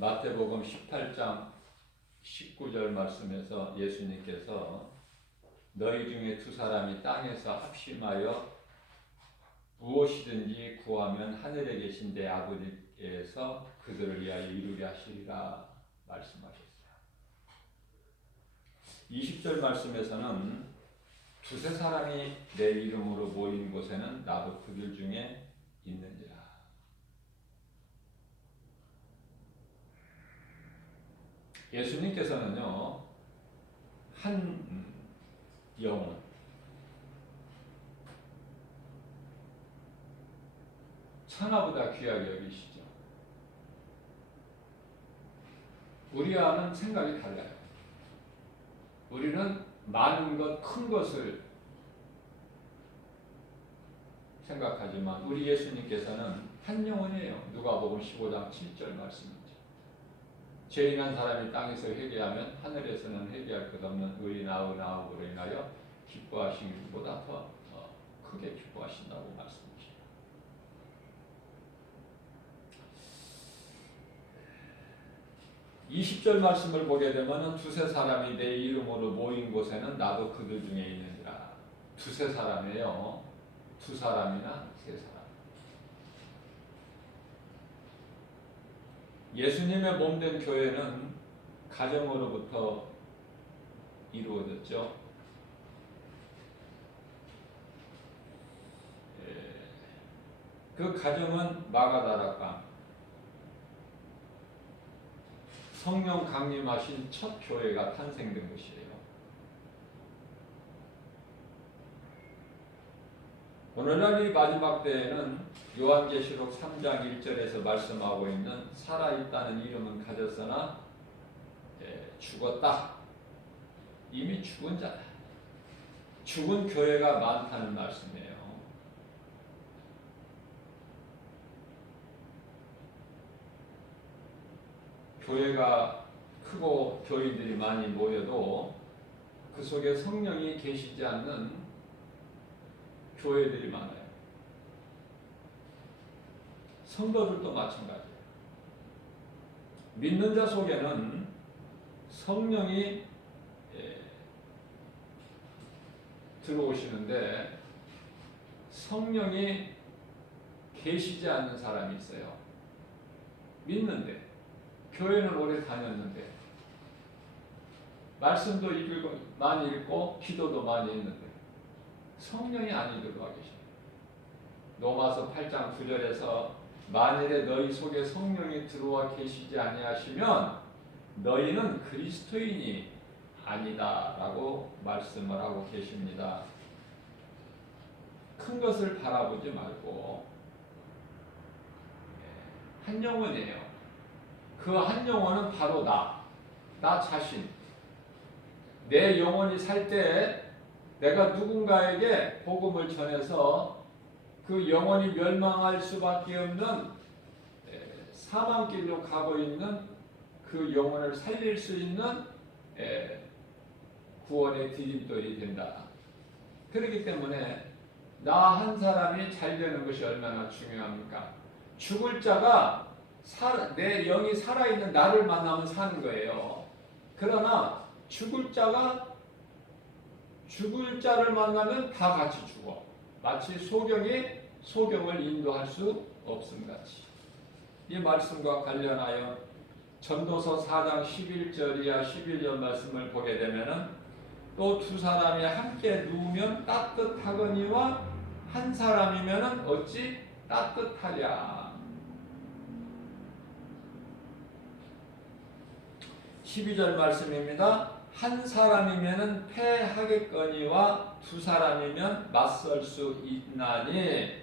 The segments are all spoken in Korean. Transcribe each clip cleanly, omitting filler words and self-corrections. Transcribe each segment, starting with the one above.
마태복음 18장 19절 말씀에서 예수님께서 너희 중에 두 사람이 땅에서 합심하여 무엇이든지 구하면 하늘에 계신 내 아버지께서 그들을 위하여 이루게 하시리라 말씀하셨어요. 20절 말씀에서는 두세 사람이 내 이름으로 모인 곳에는 나도 그들 중에 있느니라. 예수님께서는요, 한 영혼, 천하보다 귀하게 여기시죠. 우리와는 생각이 달라요. 우리는 많은 것, 큰 것을 생각하지만 우리 예수님께서는 한 영혼이에요. 누가복음 15장 7절 말씀이죠. 죄인한 사람이 땅에서 회개하면 하늘에서는 회개할 것 없는 의인 아우나우로 인하여 기뻐하시는 것보다 더 크게 기뻐하신다고 말씀하십니다. (20절) 말씀을 보게 되면 두세 사람이 내 이름으로 모인 곳에는 나도 그들 중에 있느니라. 두세 사람이에요. 두 사람이나 세 사람. 예수님의 몸된 교회는 가정으로부터 이루어졌죠. 그 가정은 마가다락방, 성령 강림하신 첫 교회가 탄생된 것이에요. 오늘날 이 마지막 때에는 요한계시록 3장 1절에서 말씀하고 있는 살아있다는 이름은 가졌으나 죽었다. 이미 죽은 자다. 죽은 교회가 많다는 말씀이에요. 교회가 크고 교인들이 많이 모여도 그 속에 성령이 계시지 않는 교회들이 많아요. 성도들도 마찬가지예요. 믿는 자 속에는 성령이 들어오시는데 성령이 계시지 않는 사람이 있어요. 믿는데, 교회는 오래 다녔는데, 말씀도 많이 읽고 기도도 많이 했는데 성령이 안 들어와 계십니다. 로마서 8장 9절에서 만일에 너희 속에 성령이 들어와 계시지 아니하시면 너희는 그리스도인이 아니다 라고 말씀을 하고 계십니다. 큰 것을 바라보지 말고 한 영혼이에요. 그 한 영혼은 바로 나 자신. 내 영혼이 살 때 내가 누군가에게 복음을 전해서 그 영혼이 멸망할 수밖에 없는 사망길로 가고 있는 그 영혼을 살릴 수 있는 구원의 디딤돌이 된다. 그렇기 때문에 나 한 사람이 잘 되는 것이 얼마나 중요합니까? 죽을 자가 내 영이 살아있는 나를 만나면 사는 거예요. 그러나 죽을 자를 만나면 다 같이 죽어. 마치 소경이 소경을 인도할 수 없음 같이. 이 말씀과 관련하여 전도서 4장 11절이야 11절 말씀을 보게 되면은 또 두 사람이 함께 누우면 따뜻하거니와 한 사람이면은 어찌 따뜻하랴. 12절 말씀입니다. 한 사람이면은 패하겠거니와 두 사람이면 맞설 수 있나니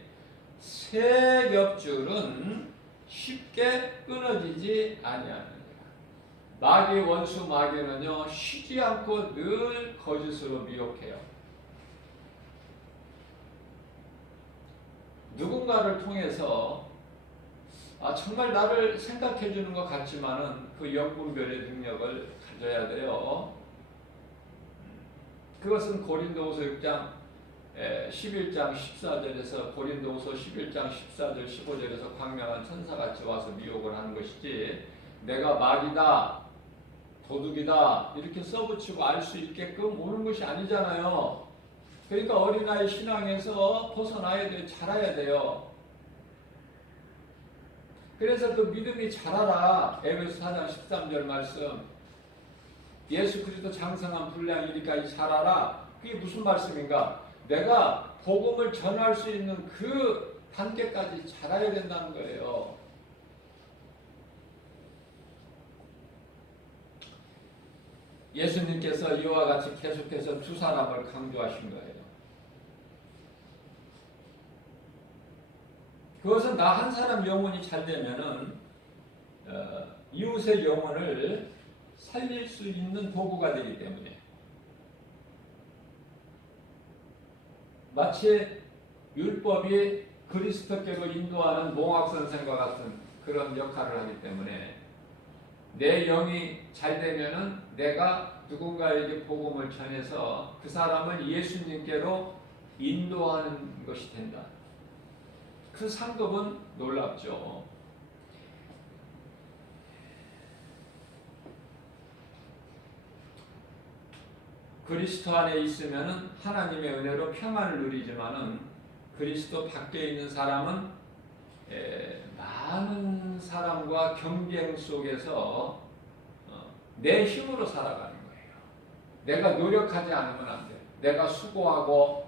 새 겹줄은 쉽게 끊어지지 아니하느니라. 마귀 원수 마귀는요 쉬지 않고 늘 거짓으로 미혹해요. 누군가를 통해서 정말 나를 생각해 주는 것 같지만은 그 영분별의 능력을 가져야 돼요. 그것은 고린도후서 6장 11장 14절에서 고린도후서 11장 14절 15절에서 광명한 천사같이 와서 미혹을 하는 것이지 내가 마귀다, 도둑이다 이렇게 써붙이고 알 수 있게끔 오는 것이 아니잖아요. 그러니까 어린아이 신앙에서 벗어나야 돼, 자라야 돼요. 그래서 그 믿음이 자라라. 에베소 4장 13절 말씀. 예수 그리스도 장성한 분량 이리까지 자라라. 그게 무슨 말씀인가? 내가 복음을 전할 수 있는 그 단계까지 자라야 된다는 거예요. 예수님께서 이와 같이 계속해서 두 사람을 강조하신 거예요. 그것은 나 한 사람 영혼이 잘 되면은 이웃의 영혼을 살릴 수 있는 도구가 되기 때문에, 마치 율법이 그리스도께로 인도하는 몽학 선생과 같은 그런 역할을 하기 때문에 내 영이 잘 되면은 내가 누군가에게 복음을 전해서 그 사람을 예수님께로 인도하는 것이 된다. 그 상급은 놀랍죠. 그리스도 안에 있으면 하나님의 은혜로 평안을 누리지만은 그리스도 밖에 있는 사람은 많은 사람과 경쟁 속에서 내 힘으로 살아가는 거예요. 내가 노력하지 않으면 안 돼. 내가 수고하고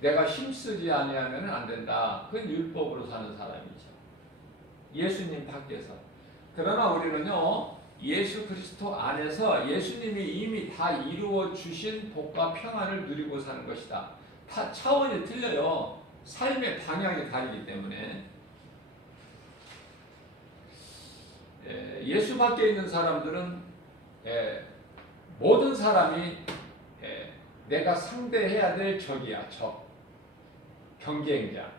내가 힘쓰지 아니하면 안 된다. 그건 율법으로 사는 사람이죠. 예수님 밖에서. 그러나 우리는요, 예수 그리스도 안에서 예수님이 이미 다 이루어 주신 복과 평안을 누리고 사는 것이다. 다 차원이 틀려요. 삶의 방향이 다르기 때문에. 예수 밖에 있는 사람들은 모든 사람이 내가 상대해야 될 적이야. 적. 경쟁자.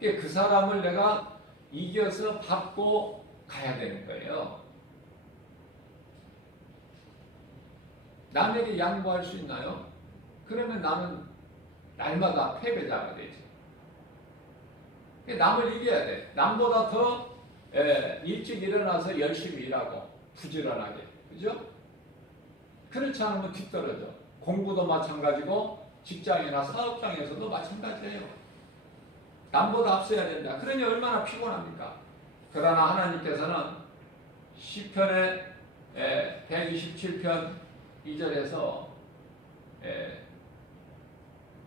그 사람을 내가 이겨서 밟고 가야 되는 거예요. 남에게 양보할 수 있나요? 그러면 나는 날마다 패배자가 되죠. 남을 이겨야 돼. 남보다 더 일찍 일어나서 열심히 일하고 부지런하게. 그죠? 그렇지 않으면 뒤떨어져. 공부도 마찬가지고 직장이나 사업장에서도 마찬가지예요. 남보다 앞서야 된다. 그러니 얼마나 피곤합니까? 그러나 하나님께서는 시편의 127편 2절에서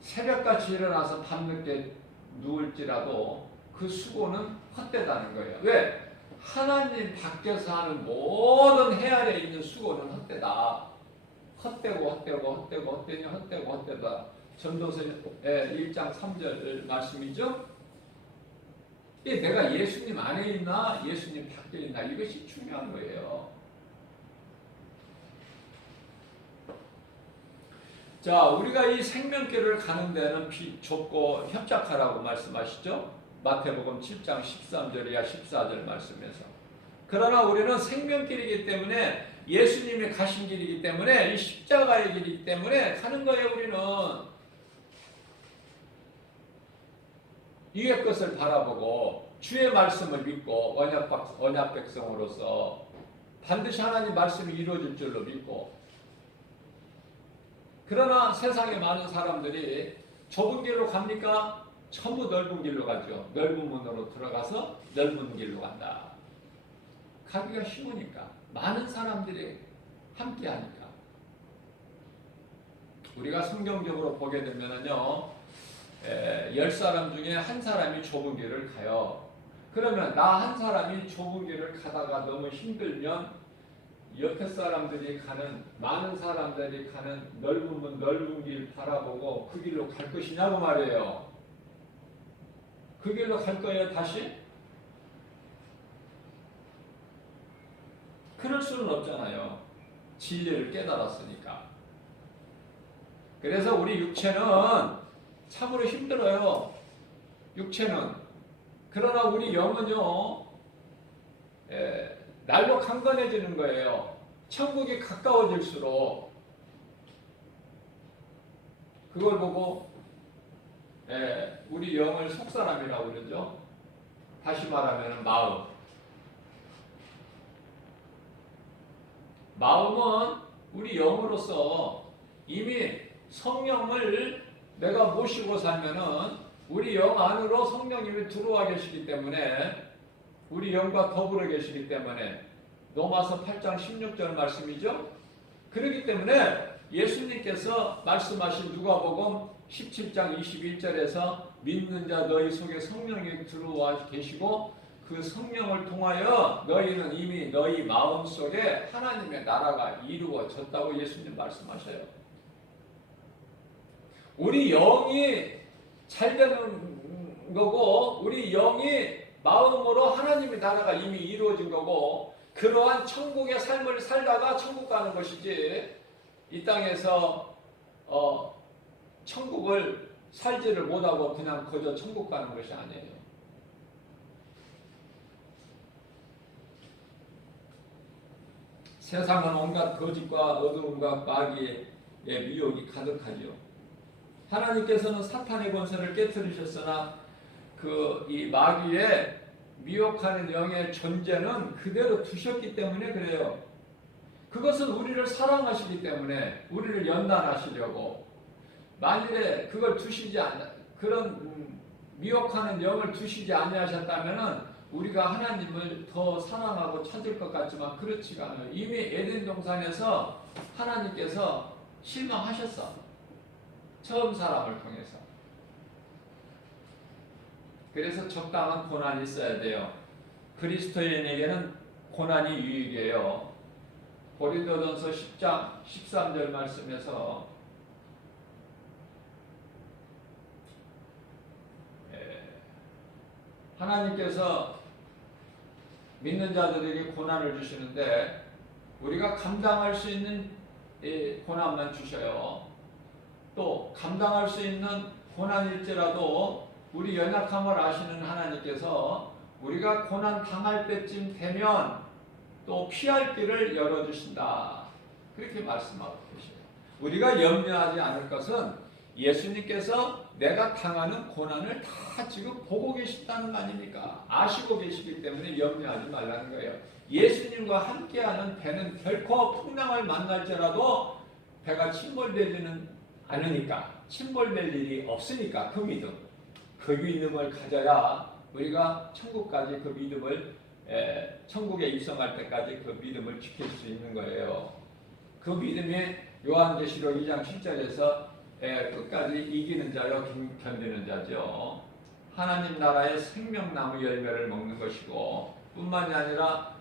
새벽같이 일어나서 밤늦게 누울지라도 그 수고는 헛되다는 거예요. 왜? 하나님 밖에서 하는 모든 해안에 있는 수고는 헛되다. 헛되다. 전도서 1장 3절 말씀이죠. 내가 예수님 안에 있나 예수님 밖에 있나 이것이 중요한 거예요. 자, 우리가 이 생명길을 가는 데는 좁고 협착하라고 말씀하시죠. 마태복음 7장 13절이야 14절 말씀에서. 그러나 우리는 생명길이기 때문에 예수님이 가신 길이기 때문에 이 십자가의 길이기 때문에 가는 거예요. 우리는 위의 것을 바라보고 주의 말씀을 믿고 언약 백성으로서 반드시 하나님 말씀이 이루어질 줄로 믿고. 그러나 세상에 많은 사람들이 좁은 길로 갑니까? 전부 넓은 길로 가죠. 넓은 문으로 들어가서 넓은 길로 간다. 가기가 쉬우니까. 많은 사람들이 함께 하니까. 우리가 성경적으로 보게 되면은요, 10사람 중에 한 사람이 좁은 길을 가요. 그러면 나 한 사람이 좁은 길을 가다가 너무 힘들면 옆에 사람들이 가는, 많은 사람들이 가는 넓은 문, 넓은 길 바라보고 그 길로 갈 것이냐고 말이에요. 그 길로 갈 거예요, 다시? 그럴 수는 없잖아요. 진리를 깨달았으니까. 그래서 우리 육체는 참으로 힘들어요. 육체는. 그러나 우리 영은요, 날로 강건해지는 거예요. 천국이 가까워질수록. 그걸 보고 우리 영을 속사람이라고 그러죠. 다시 말하면 마음. 마음은 우리 영으로서 이미 성령을 내가 모시고 살면은 우리 영 안으로 성령님이 들어와 계시기 때문에 우리 영과 더불어 계시기 때문에 로마서 8장 16절 말씀이죠. 그렇기 때문에 예수님께서 말씀하신 누가복음 17장 21절에서 믿는 자 너희 속에 성령이 들어와 계시고 그 성령을 통하여 너희는 이미 너희 마음속에 하나님의 나라가 이루어졌다고 예수님 말씀하셔요. 우리 영이 잘 되는 거고 우리 영이 마음으로 하나님의 나라가 이미 이루어진 거고 그러한 천국의 삶을 살다가 천국 가는 것이지 이 땅에서 천국을 살지를 못하고 그냥 그저 천국 가는 것이 아니에요. 세상은 온갖 거짓과 어두움과 마귀의 미혹이 가득하지요. 하나님께서는 사탄의 권세를 깨뜨리셨으나 이 마귀의 미혹하는 영의 존재는 그대로 두셨기 때문에 그래요. 그것은 우리를 사랑하시기 때문에 우리를 연단하시려고 만일에 그걸 두시지 않 그런 미혹하는 영을 두시지 아니하셨다면은 우리가 하나님을 더 사랑하고 찾을 것 같지만 그렇지가 않아요. 이미 에덴 동산에서 하나님께서 실망하셨어. 처음 사람을 통해서. 그래서 적당한 고난이 있어야 돼요. 그리스도인에게는 고난이 유익이에요. 고린도전서 10장 13절 말씀에서 하나님께서 믿는 자들에게 고난을 주시는데 우리가 감당할 수 있는 고난만 주셔요. 또 감당할 수 있는 고난일지라도 우리 연약함을 아시는 하나님께서 우리가 고난 당할 때쯤 되면 또 피할 길을 열어주신다. 그렇게 말씀하고 계세요. 우리가 염려하지 않을 것은 예수님께서 내가 당하는 고난을 다 지금 보고 계신다는 거 아닙니까? 아시고 계시기 때문에 염려하지 말라는 거예요. 예수님과 함께하는 배는 결코 풍랑을 만날지라도 배가 침몰되지는 않으니까, 침몰될 일이 없으니까 그 믿음을 가져야 우리가 천국까지 그 믿음을 천국에 입성할 때까지 그 믿음을 지킬 수 있는 거예요. 그 믿음이 요한계시록 2장 7절에서 끝까지 이기는 자요 견디는 자죠. 하나님 나라의 생명나무 열매를 먹는 것이고 뿐만이 아니라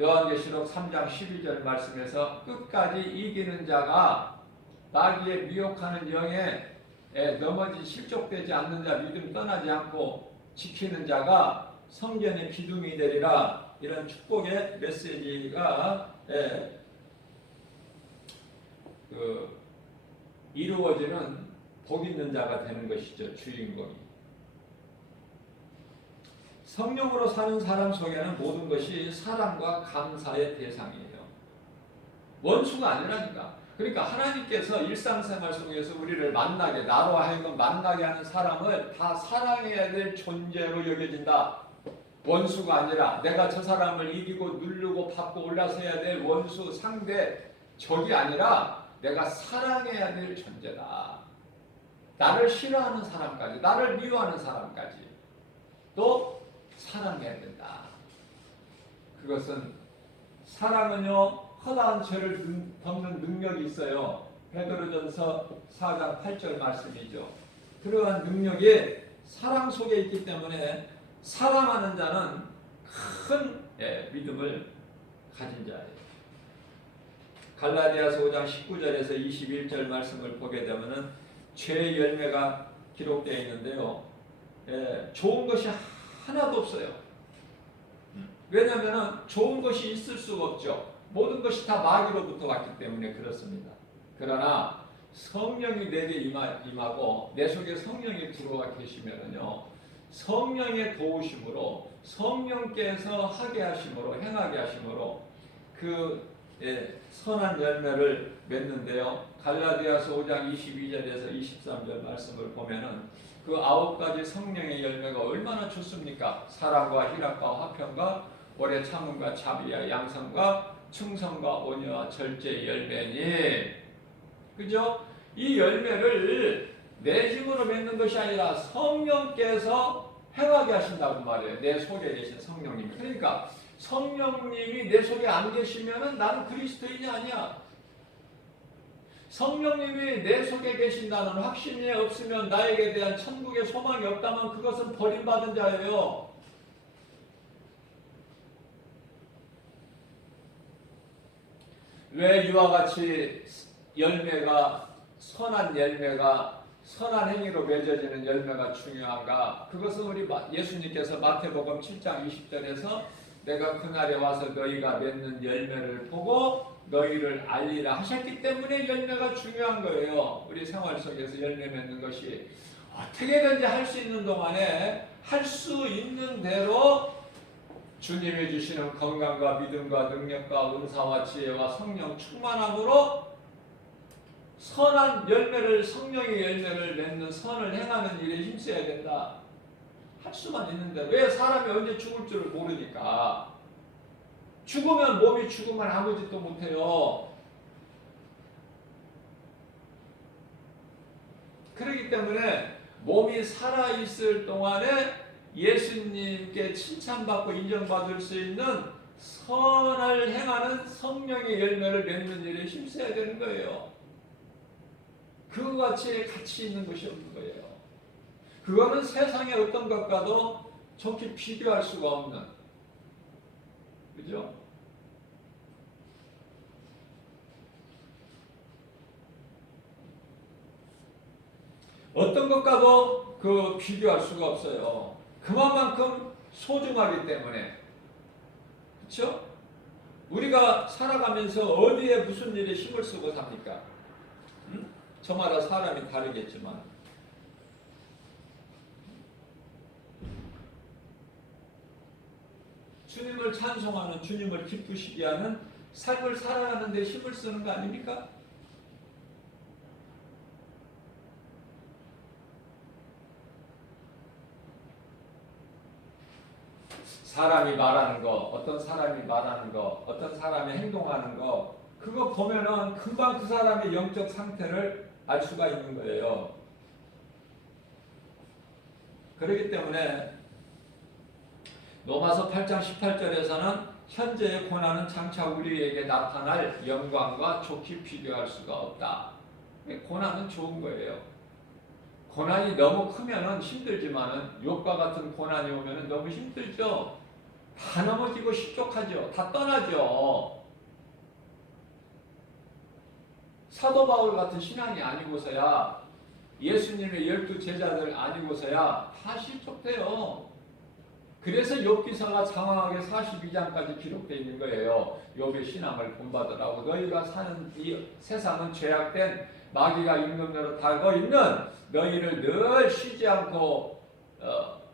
요한계시록 3장 12절 말씀에서 끝까지 이기는 자가 마귀의 미혹하는 영에 넘어지 실족되지 않는 자 믿음 떠나지 않고 지키는 자가 성전의 기둥이 되리라. 이런 축복의 메시지가 이루어지는 복 있는 자가 되는 것이죠. 주인공이. 성령으로 사는 사람 속에는 모든 것이 사랑과 감사의 대상이에요. 원수가 아니라니까. 그러니까 하나님께서 일상생활 속에서 우리를 만나게, 나로 하여금 만나게 하는 사람을 다 사랑해야 될 존재로 여겨진다. 원수가 아니라 내가 저 사람을 이기고 누르고 밟고 올라서야 될 원수, 상대, 적이 아니라 내가 사랑해야 될 존재다. 나를 싫어하는 사람까지, 나를 미워하는 사람까지 또 사랑해야 된다. 그것은 사랑은요 허다한 죄를 덮는 능력이 있어요. 베드로전서 4장 8절 말씀이죠. 그러한 능력이 사랑 속에 있기 때문에 사랑하는 자는 큰 믿음을 가진 자예요. 갈라디아서 5장 19절에서 21절 말씀을 보게 되면은 죄의 열매가 기록되어 있는데요. 좋은 것이 하나도 없어요. 왜냐하면 좋은 것이 있을 수가 없죠. 모든 것이 다 마귀로부터 왔기 때문에 그렇습니다. 그러나 성령이 내게 임하고 내 속에 성령이 들어와 계시면은요, 성령의 도우심으로 성령께서 하게 하심으로 행하게 하심으로 선한 열매를 맺는데요. 갈라디아서 5장 22절에서 23절 말씀을 보면은 그 9가지 성령의 열매가 얼마나 좋습니까? 사랑과 희락과 화평과 오래 참음과 자비와 양성과 충성과 온유와 절제의 열매니, 그죠? 이 열매를 내 힘으로 맺는 것이 아니라 성령께서 행하게 하신다고 말해요. 내 속에 계신 성령님이. 그러니까 성령님이 내 속에 안 계시면은 나는 그리스도인이 아니야. 성령님이 내 속에 계신다는 확신이 없으면 나에게 대한 천국의 소망이 없다면 그것은 버림받은 자예요. 왜 이와 같이 선한 행위로 맺어지는 열매가 중요한가? 그것은 우리 예수님께서 마태복음 7장 20절에서 내가 그날에 와서 너희가 맺는 열매를 보고 너희를 알리라 하셨기 때문에 열매가 중요한 거예요. 우리 생활 속에서 열매 맺는 것이 어떻게든지 할 수 있는 동안에 할 수 있는 대로 주님이 주시는 건강과 믿음과 능력과 은사와 지혜와 성령 충만함으로 선한 열매를, 성령의 열매를 맺는 선을 행하는 일에 힘써야 된다. 할 수만 있는데 왜 사람이 언제 죽을 줄을 모르니까. 죽으면 몸이 죽으면 아무 짓도 못해요. 그렇기 때문에 몸이 살아있을 동안에 예수님께 칭찬받고 인정받을 수 있는 선을 행하는 성령의 열매를 맺는 일에 힘써야 되는 거예요. 그와 같이 가치 있는 것이 없는 거예요. 그거는 세상의 어떤 것과도 좋게 비교할 수가 없는, 그죠? 어떤 것과도 비교할 수가 없어요. 그만큼 소중하기 때문에. 그렇죠? 우리가 살아가면서 어디에 무슨 일에 힘을 쓰고 삽니까? 저마다 사람이 다르겠지만 주님을 찬송하는, 주님을 기쁘시게 하는 삶을 살아가는 데 힘을 쓰는 거 아닙니까? 사람이 말하는 거, 어떤 사람이 말하는 거, 어떤 사람이 행동하는 거, 그거 보면은 금방 그 사람의 영적 상태를 알 수가 있는 거예요. 그렇기 때문에 로마서 8장 18절에서는 현재의 고난은 장차 우리에게 나타날 영광과 좋게 비교할 수가 없다. 고난은 좋은 거예요. 고난이 너무 크면은 힘들지만은 욥과 같은 고난이 오면은 너무 힘들죠. 다 넘어지고 실족하죠. 다 떠나죠. 사도 바울 같은 신앙이 아니고서야, 예수님의 12 제자들 아니고서야 다 실족돼요. 그래서 욥기서가 장황하게 42장까지 기록되어 있는 거예요. 욥의 신앙을 본받으라고. 너희가 사는 이 세상은 죄악된 마귀가 임금으로 달고 있는 너희를 늘 쉬지 않고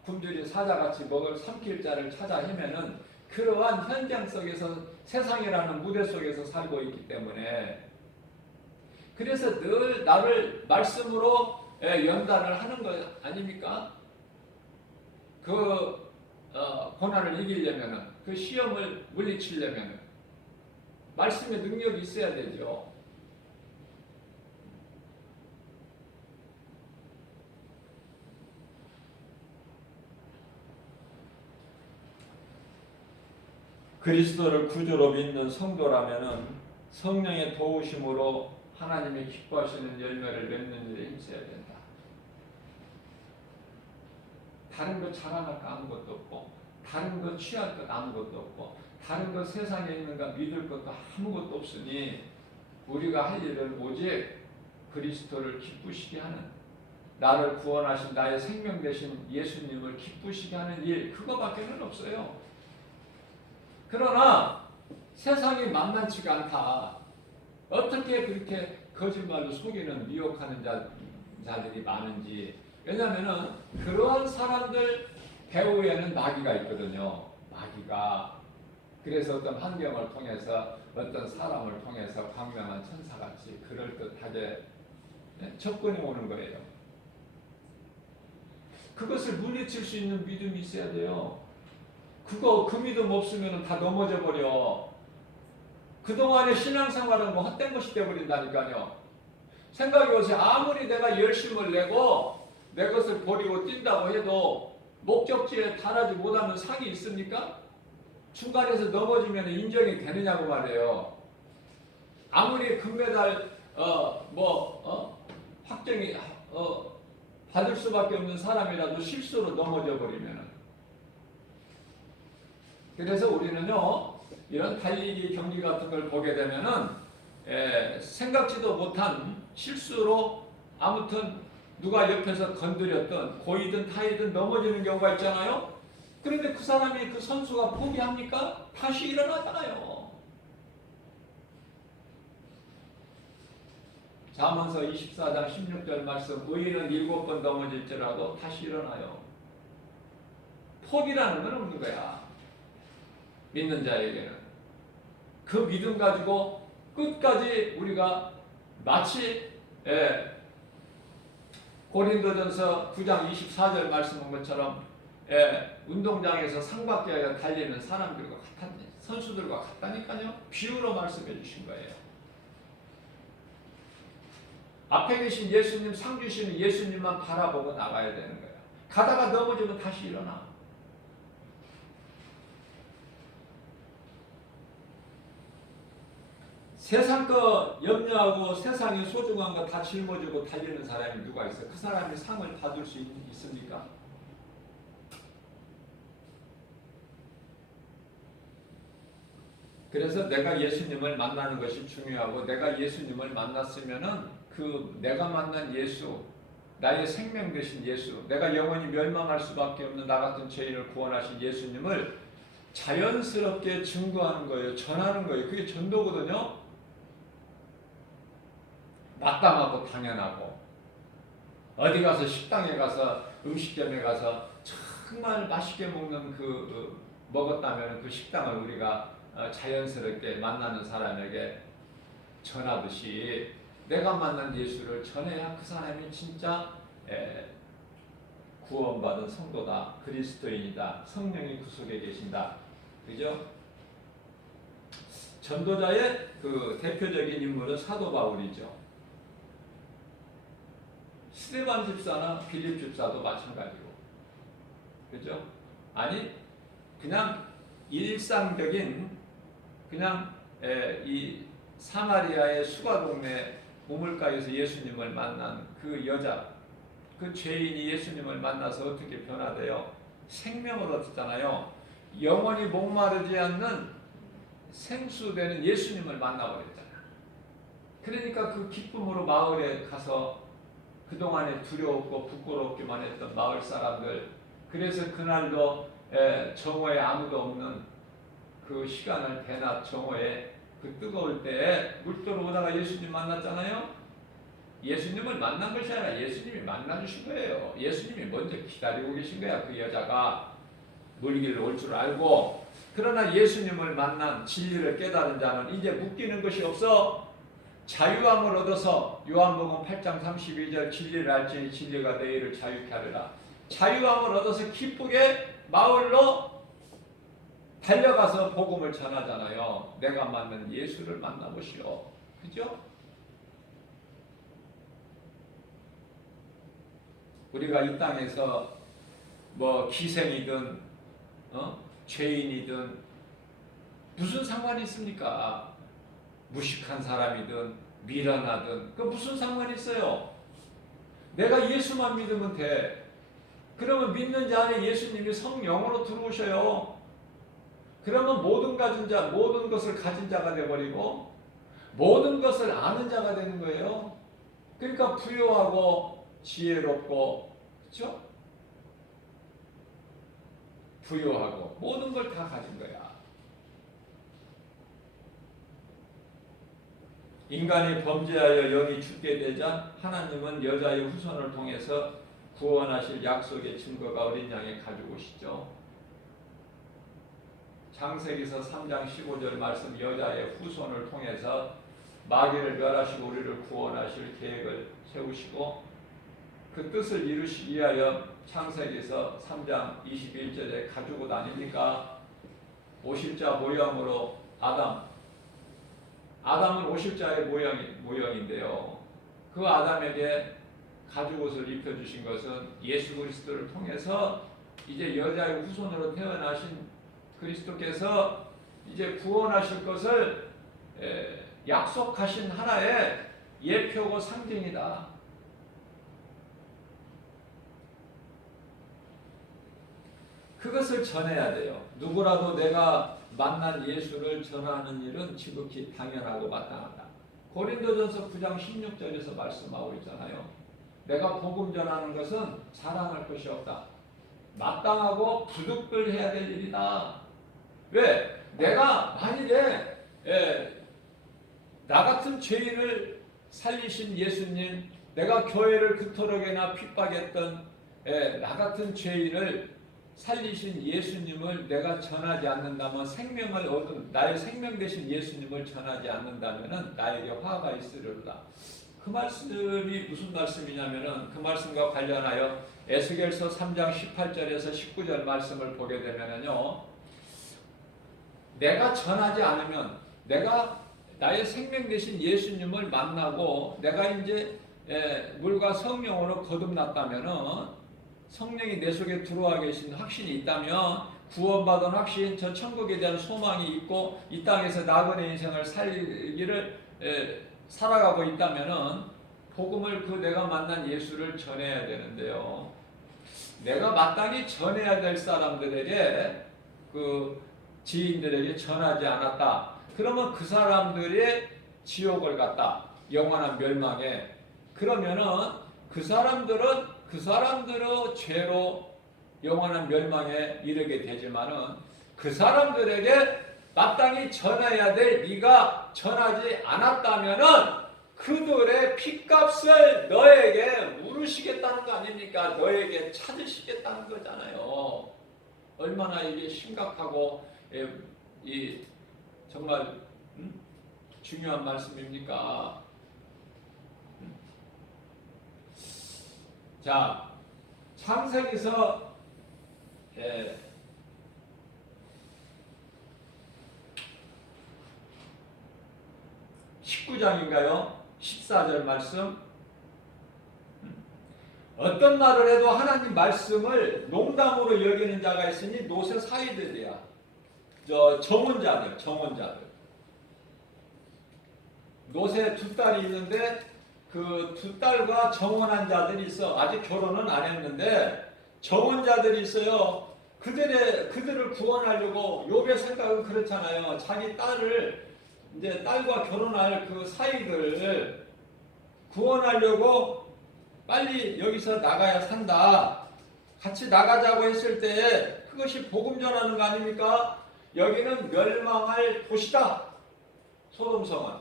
굶주린 사자같이 먹을 삼킬 자를 찾아 헤매는 그러한 현장 속에서, 세상이라는 무대 속에서 살고 있기 때문에, 그래서 늘 나를 말씀으로 연단을 하는 거 아닙니까? 고난을 이기려면은, 그 시험을 물리치려면은 말씀의 능력이 있어야 되죠. 그리스도를 구주로 믿는 성도라면은 성령의 도우심으로 하나님이 기뻐하시는 열매를 맺는 일에 힘써야 된다. 다른 거 자랑할 거 아무것도 없고, 다른 거 취할 것 아무것도 없고, 다른 거 세상에 있는 거 믿을 것도 아무것도 없으니 우리가 할 일은 오직 그리스도를 기쁘시게 하는, 나를 구원하신 나의 생명 되신 예수님을 기쁘시게 하는 일, 그거밖에는 없어요. 그러나 세상이 만만치가 않다. 어떻게 그렇게 거짓말로 속이는, 미혹하는 자들이 많은지. 왜냐하면 그러한 사람들 배후에는 마귀가 있거든요. 마귀가. 그래서 어떤 환경을 통해서, 어떤 사람을 통해서 광명한 천사같이 그럴듯하게 접근해 오는 거예요. 그것을 물리칠 수 있는 믿음이 있어야 돼요. 그거 그 믿음 없으면 다 넘어져 버려. 그동안의 신앙생활은 뭐 헛된 것이 되어버린다니까요. 생각해보세요. 아무리 내가 열심을 내고 내 것을 버리고 뛴다고 해도 목적지에 달하지 못하면 상이 있습니까? 중간에서 넘어지면 인정이 되느냐고 말이에요. 아무리 금메달 확정이 받을 수밖에 없는 사람이라도 실수로 넘어져 버리면, 그래서 우리는요 이런 달리기 경기 같은 걸 보게 되면은 생각지도 못한 실수로 아무튼 누가 옆에서 건드렸든 고이든 타이든 넘어지는 경우가 있잖아요. 그런데 그 사람이, 그 선수가 포기합니까? 다시 일어나잖아요. 잠언서 24장 16절 말씀, 의인은 7번 넘어질지라도 다시 일어나요. 포기라는 건 없는 거야. 믿는 자에게는. 그 믿음 가지고 끝까지 우리가 마치 고린도전서 9장 24절 말씀한 것처럼 운동장에서 상 받기 위해 달리는 사람들과 선수들과 같다니까요. 비유로 말씀해 주신 거예요. 앞에 계신 예수님, 상 주시는 예수님만 바라보고 나가야 되는 거예요. 가다가 넘어지면 다시 일어나. 세상 거 염려하고 세상의 소중한 거 다 짊어지고 달리는 사람이 누가 있어요? 그 사람이 상을 받을 수 있습니까? 그래서 내가 예수님을 만나는 것이 중요하고, 내가 예수님을 만났으면은 그 내가 만난 예수, 나의 생명 되신 예수, 내가 영원히 멸망할 수밖에 없는 나 같은 죄인을 구원하신 예수님을 자연스럽게 증거하는 거예요. 전하는 거예요. 그게 전도거든요. 마땅하고 당연하고, 어디 가서 식당에 가서 음식점에 가서 정말 맛있게 먹는 먹었다면 그 식당을 우리가 자연스럽게 만나는 사람에게 전하듯이 내가 만난 예수를 전해야 그 사람이 진짜 구원받은 성도다, 그리스도인이다, 성령이 그 속에 계신다. 그죠? 전도자의 그 대표적인 인물은 사도 바울이죠. 스데반 집사나 빌립 집사도 마찬가지고, 그죠? 아니 그냥 일상적인 그냥 이 사마리아의 수가 동네 우물가에서 예수님을 만난 그 여자, 그 죄인이 예수님을 만나서 어떻게 변화돼요? 생명을 얻었잖아요. 영원히 목마르지 않는 생수되는 예수님을 만나버렸잖아요. 그러니까 그 기쁨으로 마을에 가서 그동안에 두려웠고 부끄럽기만 했던 마을 사람들, 그래서 그날도 정오에 아무도 없는 그 시간을 대낮 정오에 그 뜨거울 때에 물도로 오다가 예수님 만났잖아요. 예수님을 만난 것이 아니라 예수님이 만나주신 거예요. 예수님이 먼저 기다리고 계신 거야. 그 여자가 물길을 올 줄 알고. 그러나 예수님을 만난 진리를 깨달은 자는 이제 묶이는 것이 없어. 자유함을 얻어서 요한복음 8장 32절 진리를 알지니 진리가 너희를 자유케 하리라. 자유함을 얻어서 기쁘게 마을로 달려가서 복음을 전하잖아요. 내가 만난 예수를 만나보시오. 그죠? 우리가 이 땅에서 뭐 기생이든 죄인이든 무슨 상관이 있습니까? 무식한 사람이든 미련하든 그 무슨 상관이 있어요? 내가 예수만 믿으면 돼. 그러면 믿는 자 안에 예수님이 성령으로 들어오셔요. 그러면 모든 것을 가진 자가 되어버리고 모든 것을 아는 자가 되는 거예요. 그러니까 부유하고 지혜롭고, 그렇죠? 부유하고 모든 걸 다 가진 거야. 인간이 범죄하여 영이 죽게 되자 하나님은 여자의 후손을 통해서 구원하실 약속의 증거가 어린 양에 가지고 오시죠. 창세기서 3장 15절 말씀, 여자의 후손을 통해서 마귀를 멸하시고 우리를 구원하실 계획을 세우시고 그 뜻을 이루시기 위하여 창세기서 3장 21절에 가지고 다닙니까? 오실자 모형으로 아담은 오실자의 모형인데요. 그 아담에게 가죽옷을 입혀주신 것은 예수 그리스도를 통해서 이제 여자의 후손으로 태어나신 그리스도께서 이제 구원하실 것을 약속하신 하나의 예표고 상징이다. 그것을 전해야 돼요. 누구라도 내가 만난 예수를 전하는 일은 지극히 당연하고 마땅하다. 고린도전서 9장 16절에서 말씀하고 있잖아요. 내가 복음 전하는 것은 자랑할 것이 없다. 마땅하고 부득불해야 될 일이다. 왜? 내가 만일에 나 같은 죄인을 살리신 예수님, 내가 교회를 그토록이나 핍박했던 나 같은 죄인을 살리신 예수님을 내가 전하지 않는다면, 생명을 얻은 나의 생명 되신 예수님을 전하지 않는다면 나에게 화가 있으리로다. 그 말씀이 무슨 말씀이냐면은, 그 말씀과 관련하여 에스겔서 3장 18절에서 19절 말씀을 보게 되면은요, 내가 전하지 않으면, 내가 나의 생명 되신 예수님을 만나고 내가 이제 물과 성령으로 거듭났다면은, 성령이 내 속에 들어와 계신 확신이 있다면, 구원받은 확신, 저 천국에 대한 소망이 있고 이 땅에서 나그네 인생을 살아가고 있다면은 복음을, 그 내가 만난 예수를 전해야 되는데요. 내가 마땅히 전해야 될 사람들에게, 그 지인들에게 전하지 않았다. 그러면 그 사람들이 지옥을 갔다. 영원한 멸망에. 그러면은 그 사람들은 그 사람들의 죄로 영원한 멸망에 이르게 되지만은, 그 사람들에게 마땅히 전해야 될 네가 전하지 않았다면은 그들의 핏값을 너에게 물으시겠다는 거 아닙니까? 너에게 찾으시겠다는 거잖아요. 얼마나 이게 심각하고 이 정말 중요한 말씀입니까? 자, 창세기서 19장인가요? 14절 말씀. 어떤 말을 해도 하나님 말씀을 농담으로 여기는 자가 있으니 노새 사이들이야. 정혼자들. 노새 두 딸이 있는데 그 두 딸과 정혼한 자들이 있어. 아직 결혼은 안 했는데 정혼자들이 있어요. 그들을 구원하려고, 욥의 생각은 그렇잖아요. 자기 딸과 결혼할 그 사이들을 구원하려고 빨리 여기서 나가야 산다. 같이 나가자고 했을 때 그것이 복음 전하는 거 아닙니까? 여기는 멸망할 도시다. 소돔성은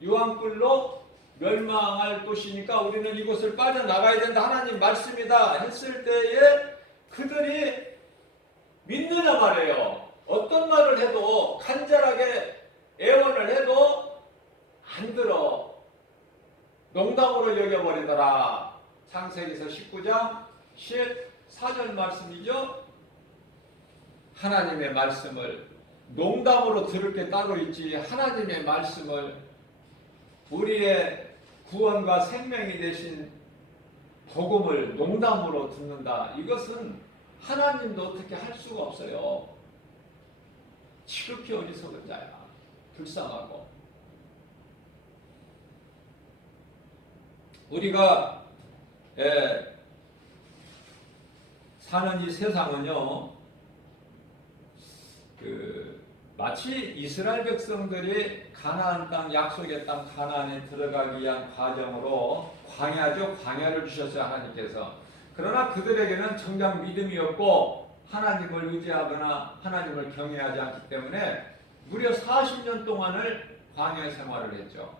유황불로 멸망할 도시니까 우리는 이곳을 빠져나가야 된다. 하나님 말씀이다 했을 때에 그들이 믿느냐 말이에요. 어떤 말을 해도, 간절하게 애원을 해도 안 들어. 농담으로 여겨버리더라. 창세기서 19장 14절 말씀이죠. 하나님의 말씀을 농담으로 들을 게 따로 있지, 하나님의 말씀을, 우리의 구원과 생명이 되신 복음을 농담으로 듣는다. 이것은 하나님도 어떻게 할 수가 없어요. 지극히 어리석은 자야. 불쌍하고. 우리가 사는 이 세상은요, 마치 이스라엘 백성들이 가나안 땅, 약속의 땅 가나안에 들어가기 위한 과정으로 광야죠. 광야를 주셨어요, 하나님께서. 그러나 그들에게는 정작 믿음이 없고 하나님을 의지하거나 하나님을 경외하지 않기 때문에 무려 40년 동안을 광야 생활을 했죠.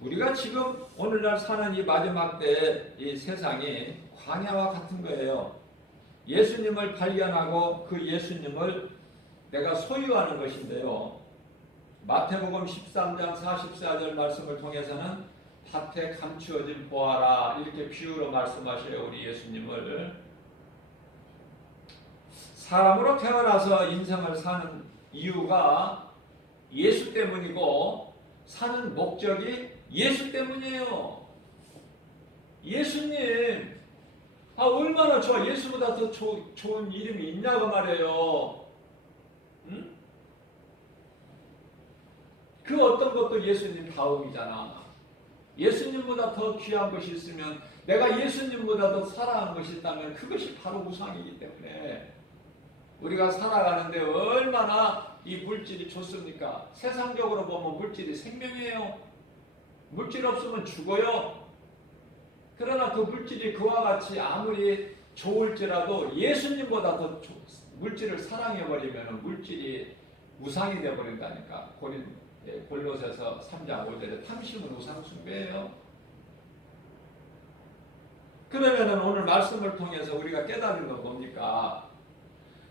우리가 지금 오늘날 사는 이 마지막 때의 이 세상이 광야와 같은 거예요. 예수님을 발견하고 그 예수님을 내가 소유하는 것인데요. 마태복음 13장 44절 말씀을 통해서는 밭에 감추어진 보아라, 이렇게 비유로 말씀하셔요. 우리 예수님을 사람으로 태어나서 인생을 사는 이유가 예수 때문이고 사는 목적이 예수 때문이에요. 예수님, 얼마나 좋아. 예수보다 더 좋은 이름이 있냐고 말이에요. 응? 그 어떤 것도 예수님 다음이잖아. 예수님보다 더 귀한 것이 있으면, 내가 예수님보다 더 사랑하는 것이 있다면 그것이 바로 우상이기 때문에 우리가 살아가는데 얼마나 이 물질이 좋습니까? 세상적으로 보면 물질이 생명이에요. 물질 없으면 죽어요. 그러나 그 물질이 그와 같이 아무리 좋을지라도 예수님보다 더 물질을 사랑해버리면 물질이 우상이 되어버린다니까. 골로새서 3장 5절에 탐심은 우상 숭배예요. 그러면 오늘 말씀을 통해서 우리가 깨달은 건 뭡니까?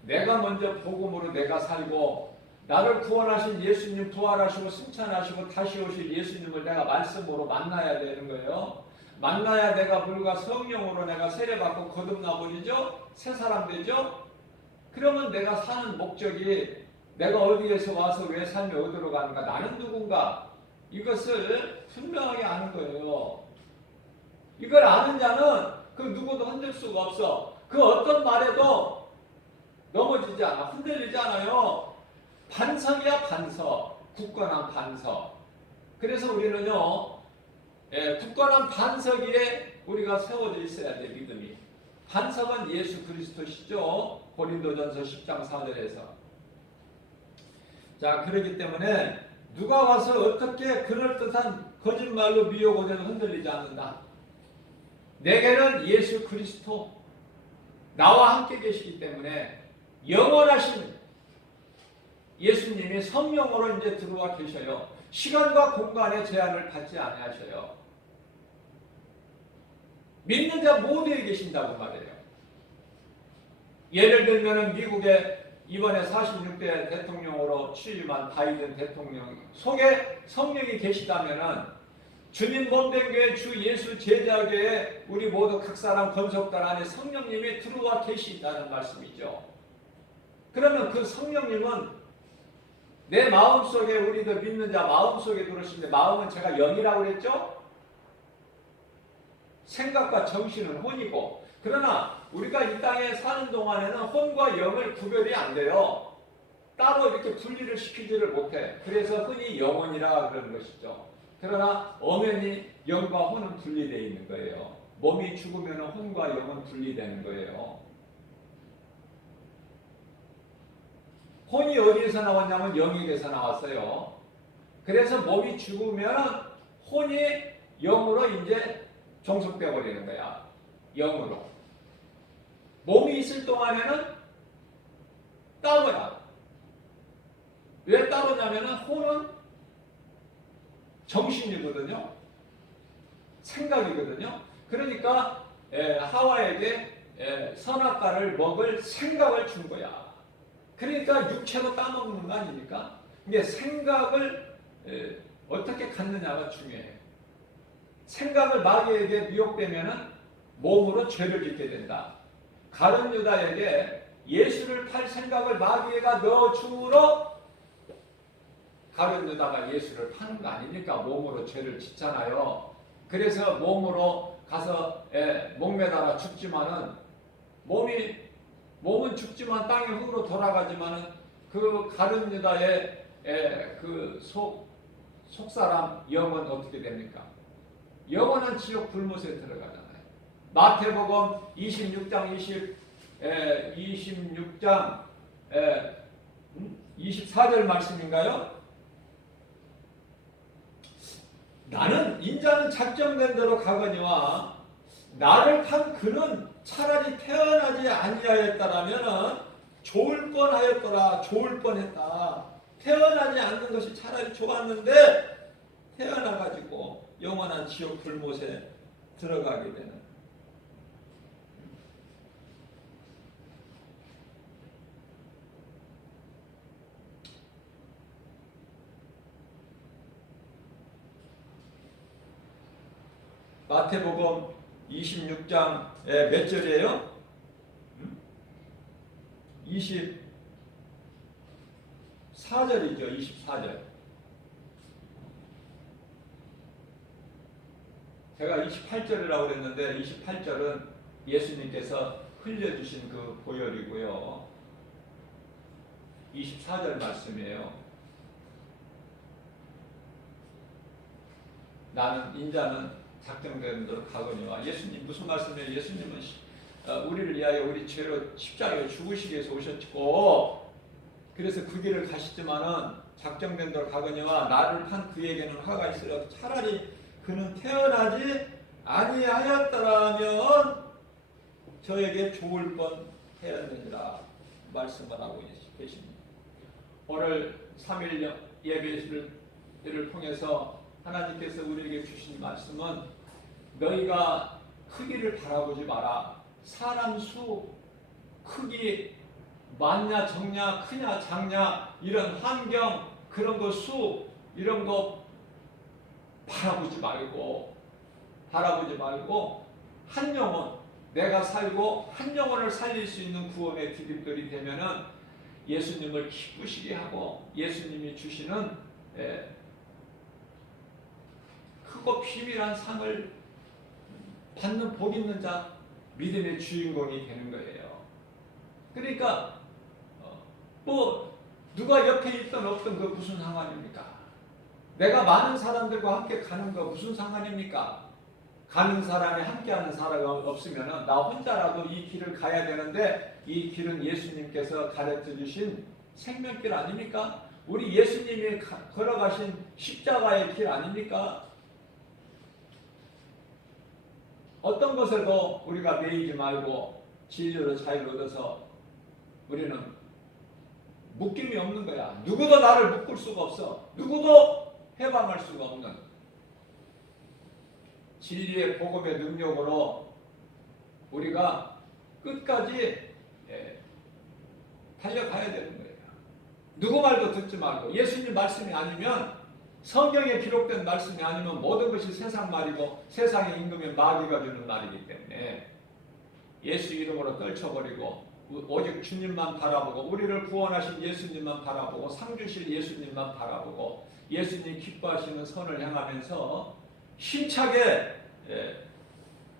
내가 먼저 복음으로 내가 살고 나를 구원하신 예수님, 부활하시고 승천하시고 다시 오실 예수님을 내가 말씀으로 만나야 되는 거예요. 만나야 내가 물과 성령으로 내가 세례받고 거듭나버리죠. 새 사람 되죠. 그러면 내가 사는 목적이 내가 어디에서 와서 왜 삶이 어디로 가는가, 나는 누군가, 이것을 분명하게 아는 거예요. 이걸 아는 자는 그 누구도 흔들 수가 없어. 그 어떤 말에도 넘어지지 않아. 흔들리지 않아요. 반석이야, 반석. 굳건한 반석. 그래서 우리는요, 굳건한 반석 위에 우리가 세워져 있어야 돼, 믿음이. 반석은 예수 그리스도시죠. 고린도전서 10장 4절에서. 자, 그렇기 때문에 누가 와서 어떻게 그럴듯한 거짓말로 미혹되도 흔들리지 않는다. 내게는 예수 그리스도, 나와 함께 계시기 때문에 영원하신 예수님이 성령으로 이제 들어와 계셔요. 시간과 공간의 제한을 받지 아니하셔요. 믿는 자 모두에 계신다고 말해요. 예를 들면 미국의 이번에 46대 대통령으로 취임한 바이든 대통령 속에 성령이 계시다면은 주님 몸된 교회 주 예수 제자교회 우리 모두 각 사람 건속단 안에 성령님이 들어와 계시다는 말씀이죠. 그러면 그 성령님은 내 마음속에, 우리들 믿는 자 마음속에 들어오시는데, 마음은 제가 영이라고 그랬죠? 생각과 정신은 혼이고, 그러나 우리가 이 땅에 사는 동안에는 혼과 영을 구별이 안 돼요. 따로 이렇게 분리를 시키지를 못해. 그래서 흔히 영혼이라 그러는 것이죠. 그러나 엄연히 영과 혼은 분리되어 있는 거예요. 몸이 죽으면 혼과 영은 분리되는 거예요. 혼이 어디에서 나왔냐면 영에게서 나왔어요. 그래서 몸이 죽으면 혼이 영으로 이제 종속되어 버리는 거야. 영으로. 몸이 있을 동안에는 따로야. 왜 따로냐면은 혼은 정신이거든요. 생각이거든요. 그러니까 하와에게 선악과를 먹을 생각을 준 거야. 그러니까 육체로 따먹는 거 아닙니까? 이게 생각을 어떻게 갖느냐가 중요해. 생각을 마귀에게 미혹되면은 몸으로 죄를 짓게 된다. 가룟 유다에게 예수를 팔 생각을 마귀가 넣어주므로 가룟 유다가 예수를 파는 거 아닙니까? 몸으로 죄를 짓잖아요. 그래서 몸으로 가서 목매달아 죽지만은 몸은 죽지만 땅의 흙으로 돌아가지만은 그 가룟 유다의 그 속사람 영은 어떻게 됩니까? 영원한 지옥 불못에 들어가잖아요. 마태복음 26장 24절 말씀인가요? 나는 인자는 작정된 대로 가거니와 나를 탄 그는 차라리 태어나지 아니하였다라면은 좋을 뻔하였더라. 좋을 뻔했다. 태어나지 않는 것이 차라리 좋았는데 태어나가지고 영원한 지옥 불못에 들어가게 되는. 마태복음 26장 몇 절이에요? 24절이죠. 24절. 제가 28절이라고 그랬는데 28절은 예수님께서 흘려주신 그 보혈이고요. 24절 말씀이에요. 나는 인자는 작정된 대로 가거니와. 예수님 무슨 말씀이에요? 예수님은 우리를 위하여 우리 죄로 십자가에 죽으시기 위해서 오셨고, 그래서 그 길을 가시지만은 작정된 대로 가거니와 나를 판 그에게는 화가 있으려 차라리 그는 태어나지 아니하였더라면 저에게 좋을 뻔하였느니라 말씀을 하고 계십니다. 오늘 3일 예배를 통해서 하나님께서 우리에게 주신 말씀은 너희가 크기를 바라보지 마라. 사람 수, 크기, 많냐 적냐, 크냐 작냐, 이런 환경, 그런 거 수, 이런 거 바라보지 말고 한 영혼, 내가 살고 한 영혼을 살릴 수 있는 구원의 디딤돌이 되면은 예수님을 기쁘시게 하고 예수님이 주시는 크고 비밀한 상을 받는 복 있는 자, 믿음의 주인공이 되는 거예요. 그러니까 뭐 누가 옆에 있든 없든 그 무슨 상관입니까? 내가 많은 사람들과 함께 가는 거 무슨 상관입니까? 가는 사람이 함께하는 사람이 없으면 나 혼자라도 이 길을 가야 되는데, 이 길은 예수님께서 가르쳐 주신 생명길 아닙니까? 우리 예수님이 걸어가신 십자가의 길 아닙니까? 어떤 것에도 우리가 매이지 말고 진리로 자유를 얻어서 우리는 묶임이 없는 거야. 누구도 나를 묶을 수가 없어. 누구도 해방할 수가 없는 진리의 복음의 능력으로 우리가 끝까지 달려가야 되는 거예요. 누구 말도 듣지 말고, 예수님 말씀이 아니면, 성경에 기록된 말씀이 아니면 모든 것이 세상 말이고 세상의 임금의 마귀가 주는 말이기 때문에 예수 이름으로 떨쳐버리고 오직 주님만 바라보고, 우리를 구원하신 예수님만 바라보고, 상 주실 예수님만 바라보고 예수님 기뻐하시는 선을 행하면서 힘차게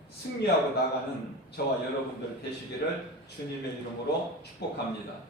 승리하고 나가는 저와 여러분들 되시기를 주님의 이름으로 축복합니다.